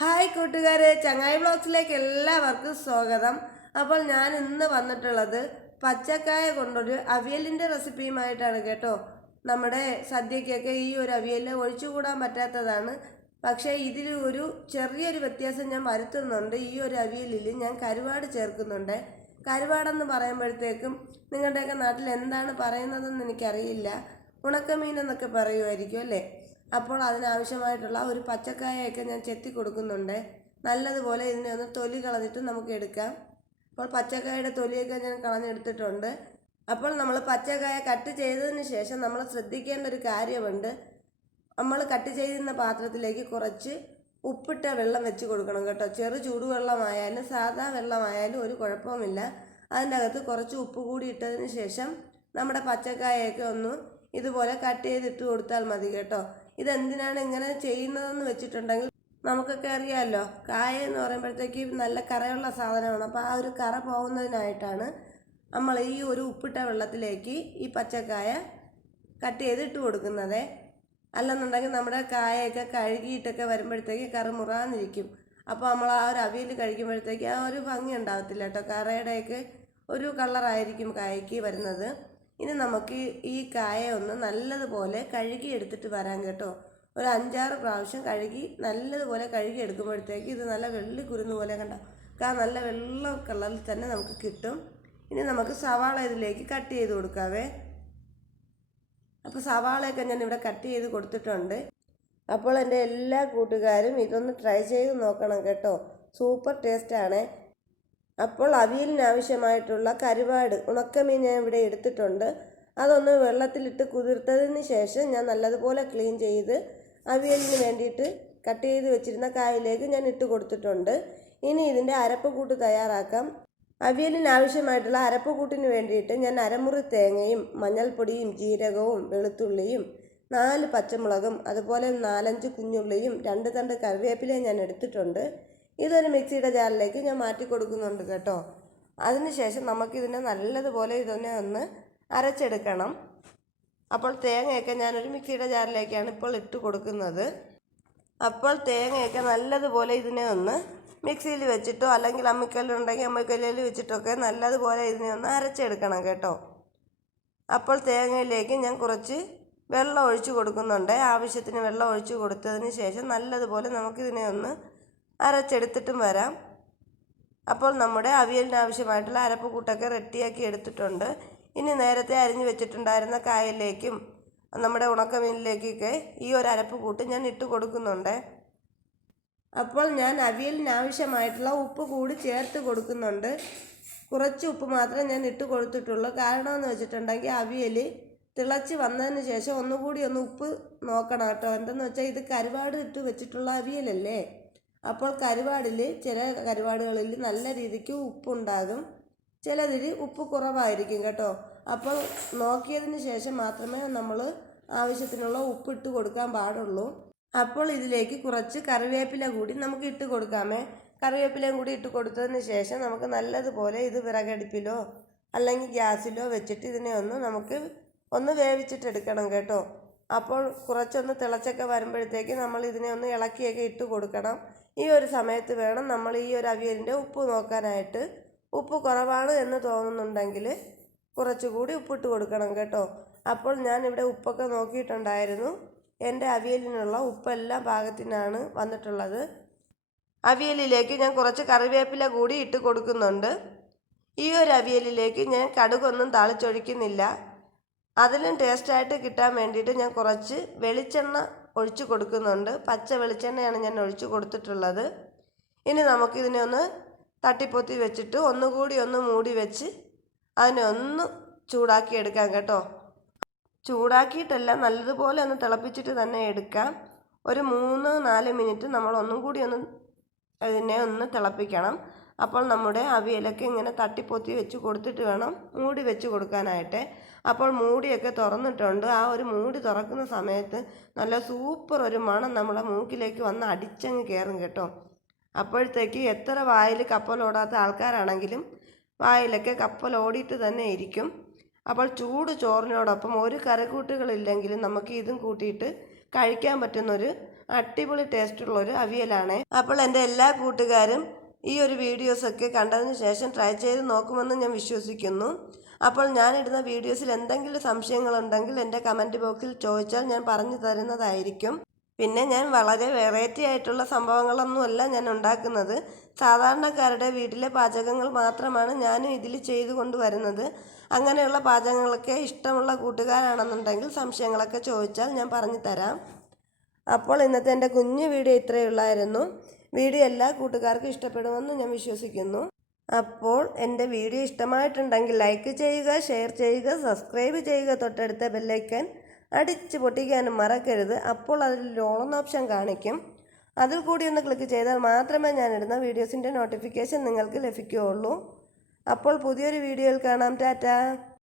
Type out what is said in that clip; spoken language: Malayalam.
ഹായ് കൂട്ടുകാരെ ചങ്ങായി ബ്ലോഗ്സിലേക്ക് എല്ലാവർക്കും സ്വാഗതം. അപ്പോൾ ഞാൻ ഇന്ന് വന്നിട്ടുള്ളത് പച്ചക്കായ കൊണ്ടൊരു അവിയലിന്റെ റെസിപ്പിയുമായിട്ടാണ് കേട്ടോ. നമ്മുടെ സദ്യക്കൊക്കെ ഈ ഒരു അവിയൽ ഒഴിച്ചുകൂടാൻ പറ്റാത്തതാണ്. പക്ഷേ ഇതിൽ ഒരു ചെറിയൊരു വ്യത്യാസം ഞാൻ വരുത്തുന്നുണ്ട്. ഈ ഒരു അവിയലിൽ ഞാൻ കരുവാട് ചേർക്കുന്നുണ്ട്. കരുവാടെന്ന് പറയുമ്പോഴത്തേക്കും നിങ്ങളുടെയൊക്കെ നാട്ടിൽ എന്താണ് പറയുന്നതെന്ന് എനിക്കറിയില്ല. ഉണക്കമീൻ എന്നൊക്കെ പറയുമായിരിക്കും അല്ലേ? അപ്പോൾ അതിനാവശ്യമായിട്ടുള്ള ഒരു പച്ചക്കായൊക്കെ ഞാൻ ചെത്തി കൊടുക്കുന്നുണ്ട്. നല്ലതുപോലെ ഇതിനെ ഒന്ന് തൊലി കളഞ്ഞിട്ട് നമുക്ക് എടുക്കാം. അപ്പോൾ പച്ചക്കായയുടെ തൊലിയൊക്കെ ഞാൻ കളഞ്ഞെടുത്തിട്ടുണ്ട്. അപ്പോൾ നമ്മൾ പച്ചക്കായ കട്ട് ചെയ്തതിന് ശേഷം നമ്മൾ ശ്രദ്ധിക്കേണ്ട ഒരു കാര്യമുണ്ട്. നമ്മൾ കട്ട് ചെയ്യുന്ന പാത്രത്തിലേക്ക് കുറച്ച് ഉപ്പിട്ട വെള്ളം വെച്ച് കൊടുക്കണം കേട്ടോ. ചെറു ചൂടുവെള്ളമായാലും സാധാ വെള്ളമായാലും ഒരു കുഴപ്പവുമില്ല. അതിന്റെ അകത്ത് കുറച്ച് ഉപ്പ് കൂടി ഇട്ടതിന് ശേഷം നമ്മുടെ പച്ചക്കായൊക്കെ ഒന്ന് ഇതുപോലെ കട്ട് ചെയ്തിട്ട് കൊടുത്താൽ മതി കേട്ടോ. ഇതെന്തിനാണ് ഇങ്ങനെ ചെയ്യുന്നതെന്ന് വെച്ചിട്ടുണ്ടെങ്കിൽ നമുക്കൊക്കെ അറിയാമല്ലോ. കായ എന്ന് പറയുമ്പോഴത്തേക്ക് നല്ല കറയുള്ള സാധനമാണ്. അപ്പോൾ ആ ഒരു കറ പോകുന്നതിനായിട്ടാണ് നമ്മൾ ഈ ഒരു ഉപ്പിട്ട വെള്ളത്തിലേക്ക് ഈ പച്ചക്കായ കട്ട് ചെയ്ത് ഇട്ട് കൊടുക്കുന്നത്. അല്ലെന്നുണ്ടെങ്കിൽ നമ്മുടെ കായയൊക്കെ കഴുകിയിട്ടൊക്കെ വരുമ്പോഴത്തേക്ക് കറ മുറാന്നിരിക്കും. അപ്പോൾ നമ്മൾ ആ ഒരു അവിയൽ കഴിക്കുമ്പോഴത്തേക്ക് ആ ഒരു ഭംഗി ഉണ്ടാകത്തില്ല കേട്ടോ. കറയുടെയൊക്കെ ഒരു കളറായിരിക്കും കായയ്ക്ക് വരുന്നത്. ഇനി നമുക്ക് ഈ കായ ഒന്ന് നല്ലതുപോലെ കഴുകി എടുത്തിട്ട് വരാം കേട്ടോ. ഒരു അഞ്ചാറ് പ്രാവശ്യം കഴുകി നല്ലതുപോലെ കഴുകി എടുക്കുമ്പോഴത്തേക്ക് ഇത് നല്ല വെള്ളി കുരുന്ന് പോലെ കണ്ട. കാ നല്ല വെള്ള കളറിൽ തന്നെ നമുക്ക് കിട്ടും. ഇനി നമുക്ക് സവാള ഇതിലേക്ക് കട്ട് ചെയ്ത് കൊടുക്കാവേ. അപ്പോൾ സവാളയൊക്കെ ഞാൻ ഇവിടെ കട്ട് ചെയ്ത് കൊടുത്തിട്ടുണ്ട്. അപ്പോൾ എന്റെ എല്ലാ കൂട്ടുകാരും ഇതൊന്ന് ട്രൈ ചെയ്ത് നോക്കണം കേട്ടോ. സൂപ്പർ ടേസ്റ്റാണ് അപ്പോൾ അവിയലിനാവശ്യമായിട്ടുള്ള കരുവാട് ഉണക്കമീൻ ഞാൻ ഇവിടെ എടുത്തിട്ടുണ്ട്. അതൊന്ന് വെള്ളത്തിലിട്ട് കുതിർത്തതിന് ശേഷം ഞാൻ നല്ലതുപോലെ ക്ലീൻ ചെയ്ത് അവിയലിന് വേണ്ടിയിട്ട് കട്ട് ചെയ്ത് വെച്ചിരുന്ന കായലേക്ക് ഞാൻ ഇട്ട് കൊടുത്തിട്ടുണ്ട്. ഇനി ഇതിന്റെ അരപ്പ് കൂട്ട് തയ്യാറാക്കാം. അവിയലിന് ആവശ്യമായിട്ടുള്ള അരപ്പ് കൂട്ടിന് വേണ്ടിയിട്ട് ഞാൻ അരമുറി തേങ്ങയും മഞ്ഞൾപ്പൊടിയും ജീരകവും വെളുത്തുള്ളിയും നാല് പച്ചമുളകും അതുപോലെ നാലഞ്ച് കുഞ്ഞുള്ളിയും രണ്ട് തണ്ട് കറിവേപ്പിലയും ഞാൻ എടുത്തിട്ടുണ്ട്. ഇതൊരു മിക്സിയുടെ ജാറിലേക്ക് ഞാൻ മാറ്റി കൊടുക്കുന്നുണ്ട് കേട്ടോ. അതിനുശേഷം നമുക്കിതിനെ നല്ലതുപോലെ ഇതൊന്നെ ഒന്ന് അരച്ചെടുക്കണം. അപ്പോൾ തേങ്ങയൊക്കെ ഞാനൊരു മിക്സിയുടെ ജാറിലേക്കാണ് ഇപ്പോൾ ഇട്ട് കൊടുക്കുന്നത്. അപ്പോൾ തേങ്ങയൊക്കെ നല്ലതുപോലെ ഇതിനെ ഒന്ന് മിക്സിയിൽ വെച്ചിട്ടോ അല്ലെങ്കിൽ അമ്മിക്കല്ലുണ്ടെങ്കിൽ അമ്മിക്കല്ലിൽ വെച്ചിട്ടൊക്കെ നല്ലതുപോലെ ഇതിനെ ഒന്ന് അരച്ചെടുക്കണം കേട്ടോ. അപ്പോൾ തേങ്ങയിലേക്ക് ഞാൻ കുറച്ച് വെള്ളം ഒഴിച്ച് കൊടുക്കുന്നുണ്ട്. ആവശ്യത്തിന് വെള്ളം ഒഴിച്ച് കൊടുത്തതിന് ശേഷം നല്ലതുപോലെ നമുക്കിതിനെ ഒന്ന് അരച്ചെടുത്തിട്ടും വരാം. അപ്പോൾ നമ്മുടെ അവിയലിന് ആവശ്യമായിട്ടുള്ള അരപ്പ് കൂട്ടൊക്കെ റെഡിയാക്കി എടുത്തിട്ടുണ്ട്. ഇനി നേരത്തെ അരിഞ്ഞു വെച്ചിട്ടുണ്ടായിരുന്ന കായലിലേക്കും നമ്മുടെ ഉണക്കമീനിലേക്കൊക്കെ ഈ ഒരു അരപ്പ് കൂട്ട് ഞാൻ ഇട്ട് കൊടുക്കുന്നുണ്ട്. അപ്പോൾ ഞാൻ അവിയലിന് ആവശ്യമായിട്ടുള്ള ഉപ്പ് കൂടി ചേർത്ത് കൊടുക്കുന്നുണ്ട്. കുറച്ച് ഉപ്പ് മാത്രമേ ഞാൻ ഇട്ട് കൊടുത്തിട്ടുള്ളൂ. കാരണമെന്ന് വെച്ചിട്ടുണ്ടെങ്കിൽ അവിയൽ തിളച്ച് വന്നതിന് ശേഷം ഒന്നുകൂടി ഒന്ന് ഉപ്പ് നോക്കണം കേട്ടോ. എന്തെന്ന് വെച്ചാൽ ഇത് കരുവാട് ഇട്ട് വെച്ചിട്ടുള്ള അവിയലല്ലേ? അപ്പോൾ കരുവാടിൽ ചില കരുവാടുകളിൽ നല്ല രീതിക്ക് ഉപ്പുണ്ടാകും. ചിലതിൽ ഉപ്പ് കുറവായിരിക്കും കേട്ടോ. അപ്പോൾ നോക്കിയതിന് ശേഷം മാത്രമേ നമ്മൾ ആവശ്യത്തിനുള്ള ഉപ്പ് ഇട്ട് കൊടുക്കാൻ പാടുള്ളൂ. അപ്പോൾ ഇതിലേക്ക് കുറച്ച് കറിവേപ്പില കൂടി നമുക്ക് ഇട്ട് കൊടുക്കാമേ. കറിവേപ്പിലയും കൂടി ഇട്ട് കൊടുത്തതിന് ശേഷം നമുക്ക് നല്ലതുപോലെ ഇത് വിറകടുപ്പിലോ അല്ലെങ്കിൽ ഗ്യാസിലോ വെച്ചിട്ട് ഇതിനെ ഒന്ന് നമുക്ക് ഒന്ന് വേവിച്ചിട്ടെടുക്കണം കേട്ടോ. അപ്പോൾ കുറച്ചൊന്ന് തിളച്ചൊക്കെ വരുമ്പോഴത്തേക്ക് നമ്മൾ ഇതിനെ ഒന്ന് ഇളക്കിയൊക്കെ ഇട്ട് കൊടുക്കണം. ഈ ഒരു സമയത്ത് വേണം നമ്മൾ ഈ ഒരു അവിയലിന്റെ ഉപ്പ് നോക്കാനായിട്ട്. ഉപ്പ് കുറവാണ് എന്ന് തോന്നുന്നുണ്ടെങ്കിൽ കുറച്ചുകൂടി ഉപ്പിട്ട് കൊടുക്കണം കേട്ടോ. അപ്പോൾ ഞാൻ ഇവിടെ ഉപ്പൊക്കെ നോക്കിയിട്ടുണ്ടായിരുന്നു. എന്റെ അവിയലിനുള്ള ഉപ്പെല്ലാം ഭാഗത്തിനാണ് വന്നിട്ടുള്ളത്. അവിയലിലേക്ക് ഞാൻ കുറച്ച് കറിവേപ്പില കൂടി ഇട്ട് കൊടുക്കുന്നുണ്ട്. ഈ ഒരു അവിയലിലേക്ക് ഞാൻ കടുകൊന്നും താളിച്ചൊഴിക്കുന്നില്ല. അതിലും ടേസ്റ്റായിട്ട് കിട്ടാൻ വേണ്ടിയിട്ട് ഞാൻ കുറച്ച് വെളിച്ചെണ്ണ ഒഴിച്ചു കൊടുക്കുന്നുണ്ട്. പച്ച വെളിച്ചെണ്ണയാണ് ഞാൻ ഒഴിച്ചു കൊടുത്തിട്ടുള്ളത്. ഇനി നമുക്കിതിനെ ഒന്ന് തട്ടിപ്പൊത്തി വെച്ചിട്ട് ഒന്നുകൂടി ഒന്ന് മൂടി വെച്ച് അതിനെ ഒന്ന് ചൂടാക്കി എടുക്കാം കേട്ടോ. ചൂടാക്കിയിട്ടല്ല നല്ലതുപോലെ ഒന്ന് തിളപ്പിച്ചിട്ട് തന്നെ എടുക്കാം. ഒരു മൂന്ന് നാല് മിനിറ്റ് നമ്മൾ ഒന്നും കൂടി ഒന്ന് അതിനെ ഒന്ന് തിളപ്പിക്കണം. അപ്പോൾ നമ്മുടെ അവിയലൊക്കെ ഇങ്ങനെ തട്ടിപ്പൊത്തി വെച്ച് കൊടുത്തിട്ട് വേണം മൂടി വെച്ച് കൊടുക്കാനായിട്ട്. അപ്പോൾ മൂടിയൊക്കെ തുറന്നിട്ടുണ്ട്. ആ ഒരു മൂടി തുറക്കുന്ന സമയത്ത് നല്ല സൂപ്പർ ഒരു മണം നമ്മളെ മൂക്കിലേക്ക് വന്ന് അടിച്ചങ്ങ് കയറും കേട്ടോ. അപ്പോഴത്തേക്ക് എത്ര വായിൽ കപ്പലോടാത്ത ആൾക്കാരാണെങ്കിലും വായിലൊക്കെ കപ്പലോടിയിട്ട് തന്നെ ഇരിക്കും. അപ്പോൾ ചൂട് ചോറിനോടൊപ്പം ഒരു കറിക്കൂട്ടുകളില്ലെങ്കിലും നമുക്ക് ഇതും കൂട്ടിയിട്ട് കഴിക്കാൻ പറ്റുന്നൊരു അടിപൊളി ടേസ്റ്റുള്ളൊരു അവിയലാണ്. അപ്പോൾ എന്റെ എല്ലാ കൂട്ടുകാരും ഈ ഒരു വീഡിയോസൊക്കെ കണ്ടതിന് ശേഷം ട്രൈ ചെയ്ത് നോക്കുമെന്ന് ഞാൻ വിശ്വസിക്കുന്നു. അപ്പോൾ ഞാനിടുന്ന വീഡിയോസിൽ എന്തെങ്കിലും സംശയങ്ങളുണ്ടെങ്കിൽ എന്റെ കമന്റ് ബോക്സിൽ ചോദിച്ചാൽ ഞാൻ പറഞ്ഞു തരുന്നതായിരിക്കും. പിന്നെ ഞാൻ വളരെ വെറൈറ്റി ആയിട്ടുള്ള സംഭവങ്ങളൊന്നുമല്ല ഞാൻ ഉണ്ടാക്കുന്നത്. സാധാരണക്കാരുടെ വീട്ടിലെ പാചകങ്ങൾ മാത്രമാണ് ഞാനും ഇതിൽ ചെയ്തു കൊണ്ടുവരുന്നത്. അങ്ങനെയുള്ള പാചകങ്ങളൊക്കെ ഇഷ്ടമുള്ള കൂട്ടുകാരാണെന്നുണ്ടെങ്കിൽ സംശയങ്ങളൊക്കെ ചോദിച്ചാൽ ഞാൻ പറഞ്ഞു തരാം. അപ്പോൾ ഇന്നത്തെ എന്റെ കുഞ്ഞു വീഡിയോ ഇത്രയേ ഉള്ളായിരുന്നു. വീഡിയോ എല്ലാ കൂട്ടുകാർക്കും ഇഷ്ടപ്പെടുമെന്ന് ഞാൻ വിശ്വസിക്കുന്നു. അപ്പോൾ എന്റെ വീഡിയോ ഇഷ്ടമായിട്ടുണ്ടെങ്കിൽ ലൈക്ക് ചെയ്യുക ഷെയർ ചെയ്യുക സബ്സ്ക്രൈബ് ചെയ്യുക തൊട്ടടുത്ത ബെല്ലൈക്കൻ അടിച്ച് പൊട്ടിക്കാനും മറക്കരുത്. അപ്പോൾ അതിൽ ലോൺ ഓപ്ഷൻ കാണിക്കും. അതിൽ കൂടി ഒന്ന് ക്ലിക്ക് ചെയ്താൽ മാത്രമേ ഞാൻ ഇടുന്ന വീഡിയോസിന്റെ നോട്ടിഫിക്കേഷൻ നിങ്ങൾക്ക് ലഭിക്കുകയുള്ളൂ. അപ്പോൾ പുതിയൊരു വീഡിയോയിൽ കാണാം. ടാറ്റ!